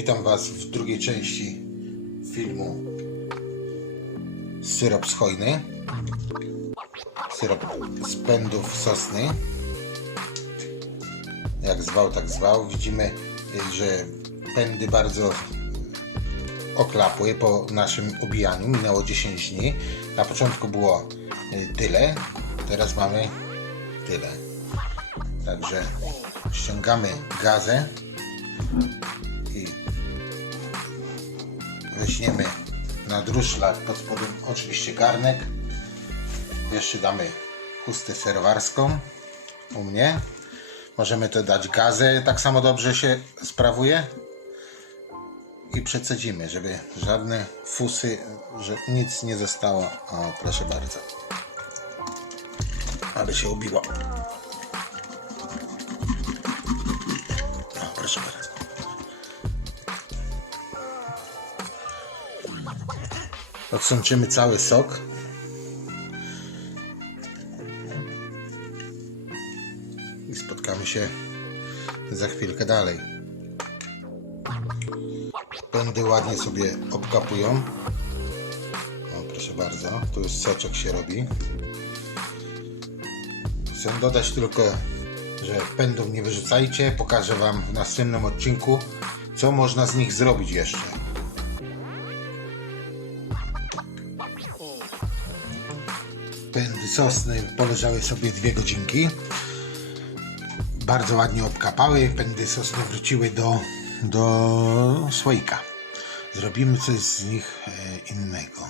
Witam Was w drugiej części filmu Syrop z hojny. Syrop z pędów sosny. Jak zwał, tak zwał. Widzimy, że pędy bardzo oklapły po naszym ubijaniu. Minęło 10 dni. Na początku było y, tyle, teraz mamy tyle. Także ściągamy gazę weźmiemy na druszlak pod spodem oczywiście garnek. Jeszcze damy chustę serwarską u mnie. Możemy to dać gazę, tak samo dobrze się sprawuje. I przecedzimy, żeby żadne fusy, że nic nie zostało. O, proszę bardzo. Ale się ubiło. Odsączymy cały sok. I spotkamy się za chwilkę dalej. Pędy ładnie sobie obkapują. O, proszę bardzo, tu już soczek się robi. Chcę dodać tylko, że pędów nie wyrzucajcie. Pokażę Wam w następnym odcinku, co można z nich zrobić jeszcze. Pędy sosny poleżały sobie dwie godzinki. Bardzo ładnie obkapały. Pędy sosny wróciły do, do słoika. Zrobimy coś z nich e, innego.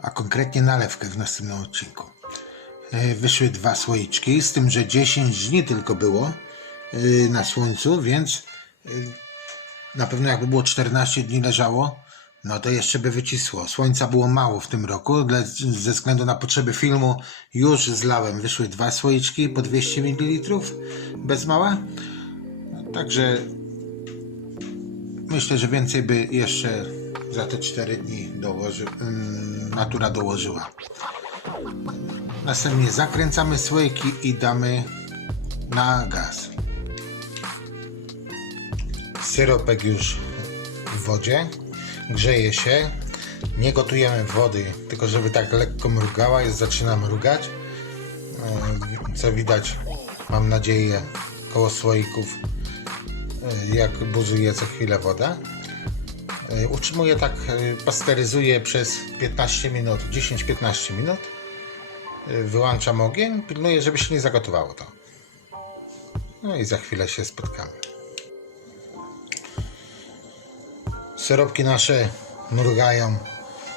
A konkretnie nalewkę w następnym odcinku. E, Wyszły dwa słoiczki, z tym, że 10 dni tylko było e, na słońcu, więc na pewno jakby było 14 dni leżało, no to jeszcze by wycisło. Słońca było mało w tym roku, ze względu na potrzeby filmu już zlałem. Wyszły dwa słoiczki po 200 ml, bez mała. Także myślę, że więcej by jeszcze za te 4 dni dołoży, ym, natura dołożyła. Następnie zakręcamy słoiki i damy na gaz. Syropek już w wodzie, grzeje się. Nie gotujemy wody, tylko żeby tak lekko mrugała, jest zaczyna mrugać. E, Co widać, mam nadzieję, koło słoików, e, jak buzuje co chwilę woda. E, Utrzymuję tak, pasteryzuję przez 15 minut, 10-15 minut. Wyłączam ogień, pilnuję, żeby się nie zagotowało to. No i za chwilę się spotkamy. Syropki nasze mrugają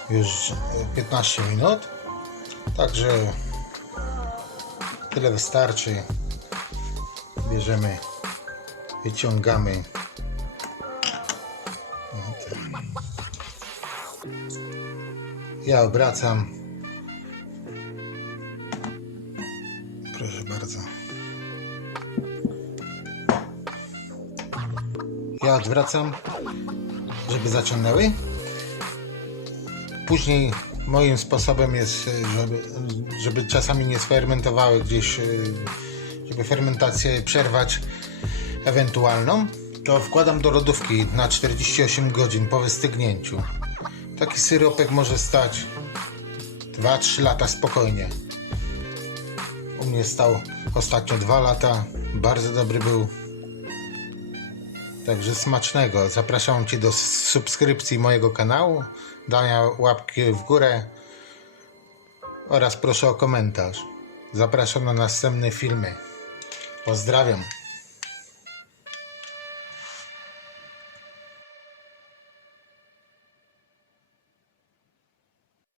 już 15 minut. Także tyle wystarczy. Bierzemy, wyciągamy. Ja obracam. Proszę bardzo. Ja odwracam żeby zaciągnęły. Później moim sposobem jest, żeby, żeby czasami nie sfermentowały gdzieś, żeby fermentację przerwać ewentualną, to wkładam do lodówki na 48 godzin po wystygnięciu. Taki syropek może stać 2-3 lata spokojnie. U mnie stał ostatnio 2 lata. Bardzo dobry był. Także smacznego. Zapraszam Cię do subskrypcji mojego kanału, dania łapki w górę oraz proszę o komentarz. Zapraszam na następne filmy. Pozdrawiam.